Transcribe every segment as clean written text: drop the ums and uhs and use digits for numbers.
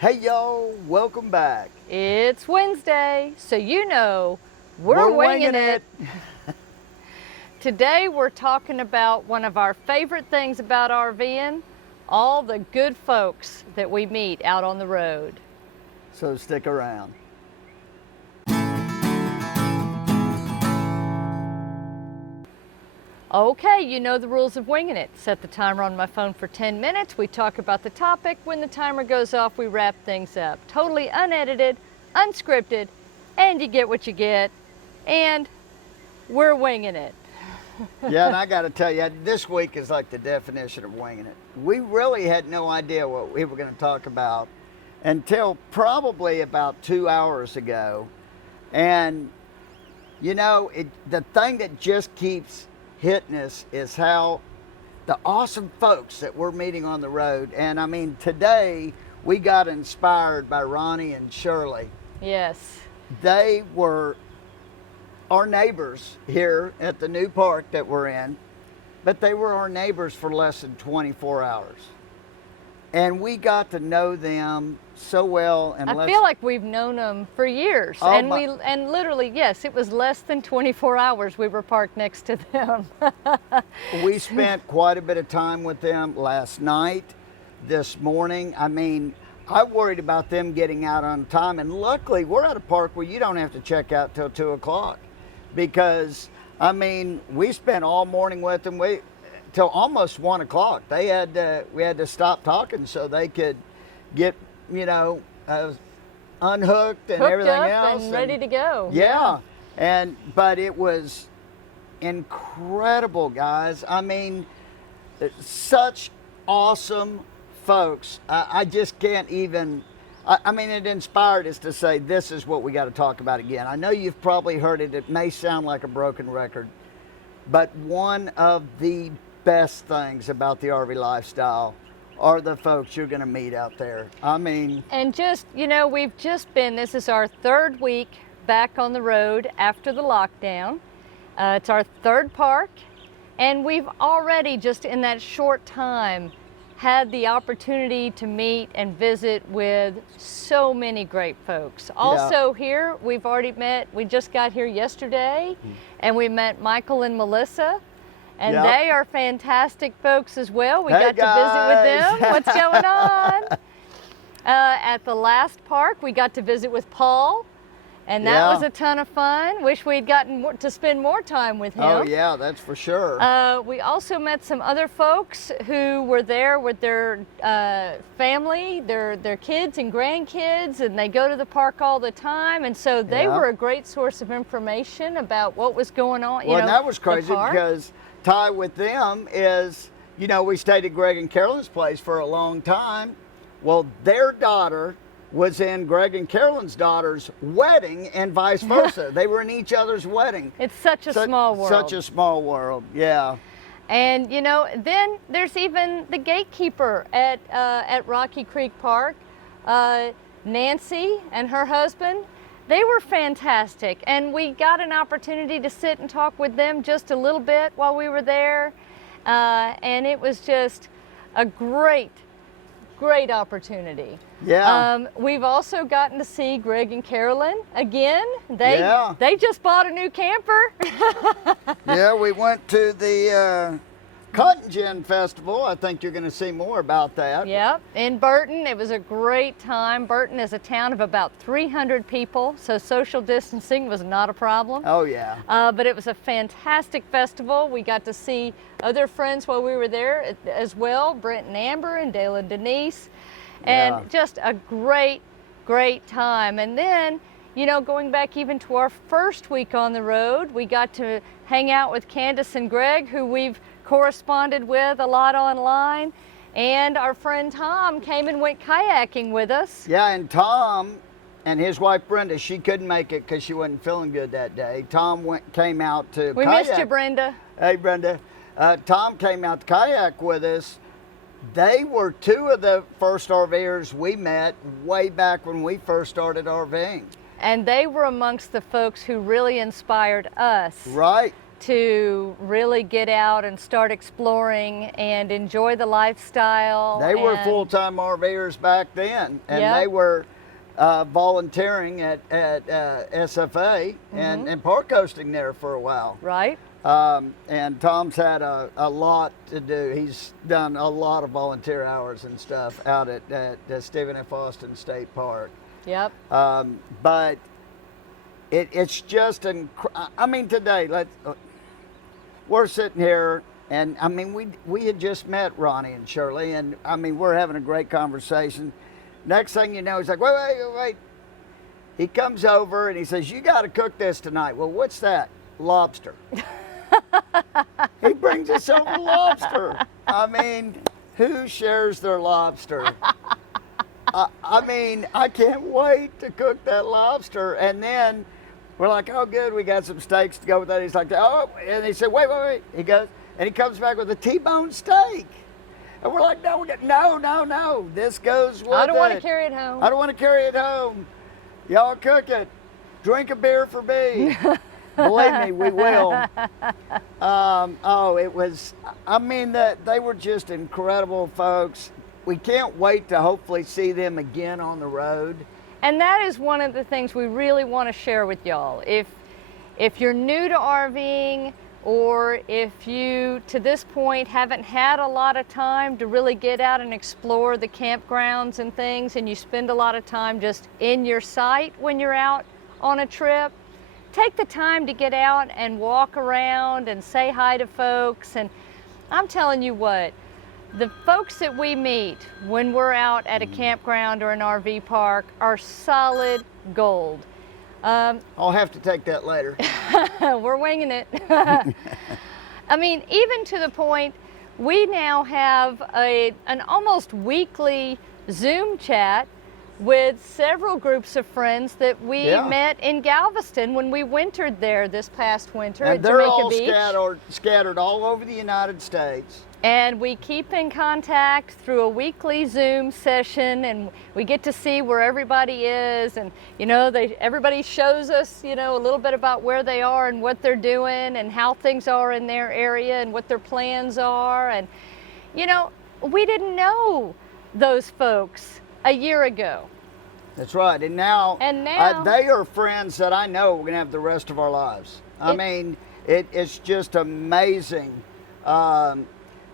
Hey y'all, welcome back. It's Wednesday, so you know we're winging it. Today we're talking about one of our favorite things about RVing, all the good folks that we meet out on the road. So stick around. Okay, you know the rules of winging it. Set the timer on my phone for 10 minutes. We talk about the topic. When the timer goes off, we wrap things up. Totally unedited, unscripted, and you get what you get. And we're winging it. Yeah, and I got to tell you, this week is like the definition of winging it. We really had no idea what we were going to talk about until probably about 2 hours ago. And, you know, the thing that just keeps hitting us is how the awesome folks that we're meeting on the road. And I mean, today we got inspired by Ronnie and Shirley. Yes. They were our neighbors here at the new park that we're in, but they were our neighbors for less than 24 hours. And we got to know them so well. And I feel like we've known them for years. Oh, and literally, yes, it was less than 24 hours we were parked next to them. We spent quite a bit of time with them last night, this morning. I mean, I worried about them getting out on time. And luckily, we're at a park where you don't have to check out till 2 o'clock. Because, I mean, we spent all morning with them. Till almost 1 o'clock. We had to stop talking so they could get, you know, unhooked and Hooked everything up else. And ready to go. Yeah. But it was incredible, guys. I mean, such awesome folks. I just can't even, I mean, it inspired us to say, this is what we got to talk about again. I know you've probably heard it. It may sound like a broken record, but one of the best things about the RV lifestyle are the folks you're going to meet out there. I mean, and just, you know, we've just been, this is our third week back on the road after the lockdown. It's our third park, and we've already just in that short time had the opportunity to meet and visit with so many great folks. Also here, we've already met, we just got here yesterday, and we met Michael and Melissa. And they are fantastic folks as well. We got to visit with them. What's going on? At the last park, we got to visit with Paul, and that was a ton of fun. Wish we'd gotten to spend more time with him. Oh yeah, that's for sure. We also met some other folks who were there with their family, their kids and grandkids, and they go to the park all the time. And so they were a great source of information about what was going on. Well, and that was crazy because tie with them is, you know, we stayed at Greg and Carolyn's place for a long time. Well, their daughter was in Greg and Carolyn's daughter's wedding and vice versa. They were in each other's wedding. It's such a small world. Such a small world, yeah. And, you know, then there's even the gatekeeper at Rocky Creek Park, Nancy and her husband. They were fantastic, and we got an opportunity to sit and talk with them just a little bit while we were there, and it was just a great opportunity. Yeah. We've also gotten to see Greg and Carolyn again. They just bought a new camper. Yeah, we went to the Cotton Gin Festival. I think you're going to see more about that. Yep, in Burton. It was a great time. Burton is a town of about 300 people, so social distancing was not a problem. Oh, yeah. But it was a fantastic festival. We got to see other friends while we were there as well, Brent and Amber and Dale and Denise, and just a great time. And then, you know, going back even to our first week on the road, we got to hang out with Candace and Greg, who we've corresponded with a lot online, and our friend Tom came and went kayaking with us. Yeah, and Tom and his wife Brenda, she couldn't make it because she wasn't feeling good that day. Tom came out to We kayak. missed you, Brenda. Hey, Brenda. Tom came out to kayak with us. They were two of the first RVers we met way back when we first started RVing. And they were amongst the folks who really inspired us. Right. to really get out and start exploring and enjoy the lifestyle. They were full-time RVers back then, and Yep. they were volunteering at SFA and park hosting there for a while. Right. And Tom's had a lot to do. He's done a lot of volunteer hours and stuff out at Stephen F. Austin State Park. Yep. But it's just, I mean, today, we're sitting here, and I mean, we had just met Ronnie and Shirley, and I mean, we're having a great conversation. Next thing you know, he's like, wait. He comes over and he says, you got to cook this tonight. Well, what's that? Lobster. He brings us over lobster. I mean, who shares their lobster? I mean, I can't wait to cook that lobster. And then we're like, oh, good, we got some steaks to go with that. He's like, oh, and he said, wait. He goes, and he comes back with a T-bone steak. And we're like, no. This goes with it. I don't want to carry it home. I don't want to carry it home. Y'all cook it. Drink a beer for me. Believe me, we will. It was, I mean, they were just incredible folks. We can't wait to hopefully see them again on the road. And that is one of the things we really want to share with y'all. If you're new to RVing, or if you, to this point, haven't had a lot of time to really get out and explore the campgrounds and things, and you spend a lot of time just in your site when you're out on a trip, take the time to get out and walk around and say hi to folks. And I'm telling you what, the folks that we meet when we're out at a campground or an RV park are solid gold. I'll have to take that later. We're winging it. I mean, even to the point, we now have an almost weekly Zoom chat with several groups of friends that we met in Galveston when we wintered there this past winter and at they're Jamaica all Beach. scattered all over the United States. And we keep in contact through a weekly Zoom session, and we get to see where everybody is, and you know, everybody shows us, you know, a little bit about where they are and what they're doing and how things are in their area and what their plans are. And you know, we didn't know those folks a year ago. That's right. And now they are friends that I know we're gonna have the rest of our lives. I mean, it's just amazing.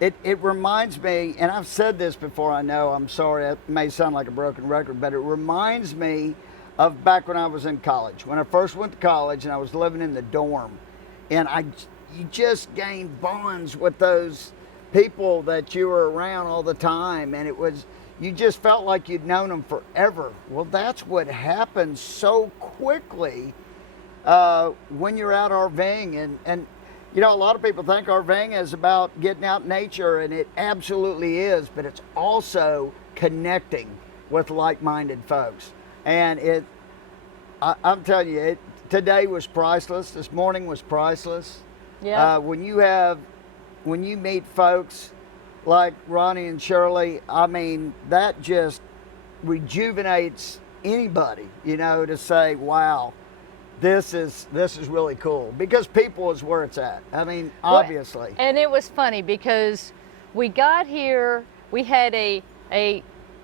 It reminds me, and I've said this before, I know, I'm sorry, it may sound like a broken record, but it reminds me of back when I was in college. When I first went to college and I was living in the dorm, and you just gained bonds with those people that you were around all the time, and you just felt like you'd known them forever. Well, that's what happens so quickly when you're out RVing, and you know, a lot of people think RVing is about getting out in nature, and it absolutely is, but it's also connecting with like-minded folks. And I'm telling you, today was priceless. This morning was priceless. Yeah. When you meet folks like Ronnie and Shirley, I mean, that just rejuvenates anybody, you know, to say, wow, this is really cool, because people is where it's at. I mean, obviously. Well, and it was funny because we got here, we had a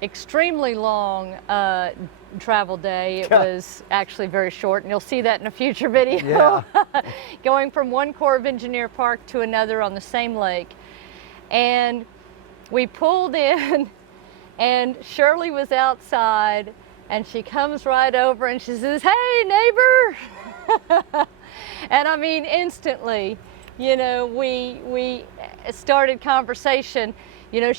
extremely long travel day. It was actually very short, and you'll see that in a future video. Yeah. Going from one Corps of Engineer park to another on the same lake. And we pulled in, and Shirley was outside, and she comes right over and she says, "Hey, neighbor." And I mean, instantly, you know, we started conversation. You know,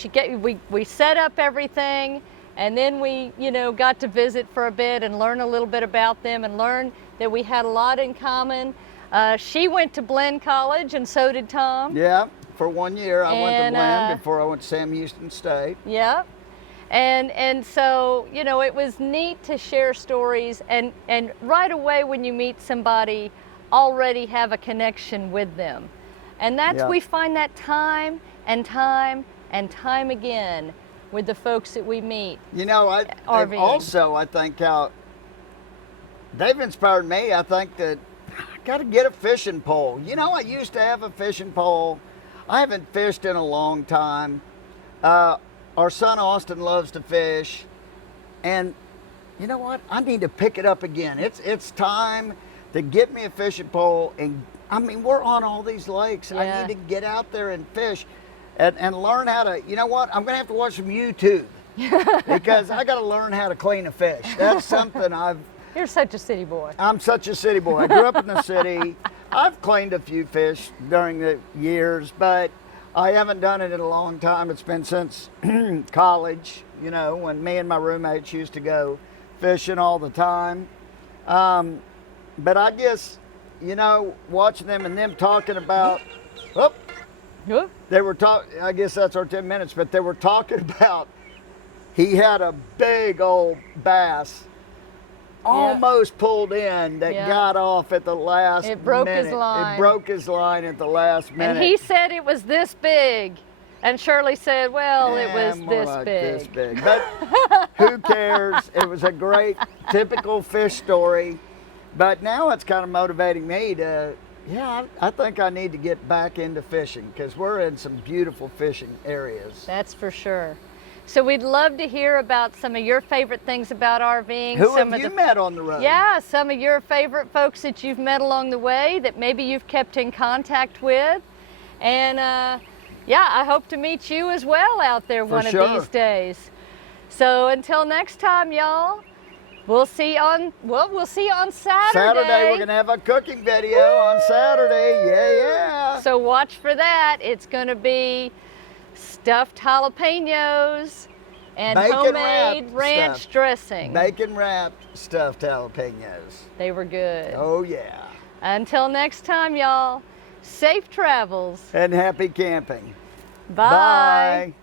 we set up everything, and then we, you know, got to visit for a bit and learn a little bit about them and learn that we had a lot in common. She went to Blinn College, and so did Tom. Yeah, for 1 year I went to Blinn before I went to Sam Houston State. Yeah. And so, you know, it was neat to share stories, and right away when you meet somebody, already have a connection with them. And that's, we find that time and time and time again with the folks that we meet. You know, I think how they've inspired me. I think that, got to get a fishing pole. You know, I used to have a fishing pole. I haven't fished in a long time. Our son Austin loves to fish, and you know what? I need to pick it up again. It's time to get me a fishing pole, and I mean, we're on all these lakes. Yeah. I need to get out there and fish, and learn how to. You know what? I'm gonna have to watch some YouTube because I got to learn how to clean a fish. That's something You're such a city boy. I'm such a city boy. I grew up in the city. I've cleaned a few fish during the years, but I haven't done it in a long time. It's been since college, you know, when me and my roommates used to go fishing all the time. But I guess, you know, watching them and them talking about, they were talking, I guess that's our 10 minutes, but they were talking about, he had a big old bass almost pulled in that got off at the last minute. It broke his line. It broke his line at the last minute. And he said it was this big. And Shirley said, well, it was more this like big. this big. But who cares? It was a great, typical fish story. But now it's kind of motivating me to, I think I need to get back into fishing because we're in some beautiful fishing areas. That's for sure. So we'd love to hear about some of your favorite things about RVing. Who have you met on the road? Yeah, some of your favorite folks that you've met along the way that maybe you've kept in contact with. And I hope to meet you as well out there one of these days. So until next time, y'all, we'll see you on Saturday. Saturday, we're gonna have a cooking video on Saturday. Yeah. So watch for that. It's gonna be stuffed jalapenos and homemade ranch dressing. Bacon wrapped stuffed jalapenos. They were good. Oh yeah. Until next time, y'all, safe travels. And happy camping. Bye. Bye.